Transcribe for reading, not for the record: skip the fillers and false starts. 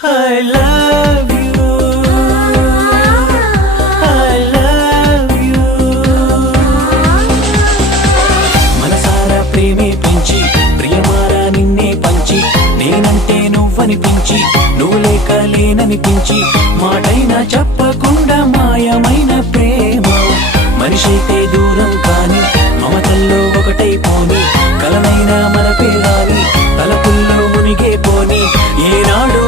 I love you. I love you. మనసారా ప్రేమే పెంచి ప్రియమారా నిన్నే పంచి నేనంటే నువ్వనిపించి నువ్వు లేక లేననిపించి మాటైనా చెప్పకుండా మాయమైన ప్రేమ మనిషైతే దూరం కాని మమతల్లో ఒకటైపోని కలనైనా మనపే రాని తలపుల్లో మునిగే పోని ఏనాడు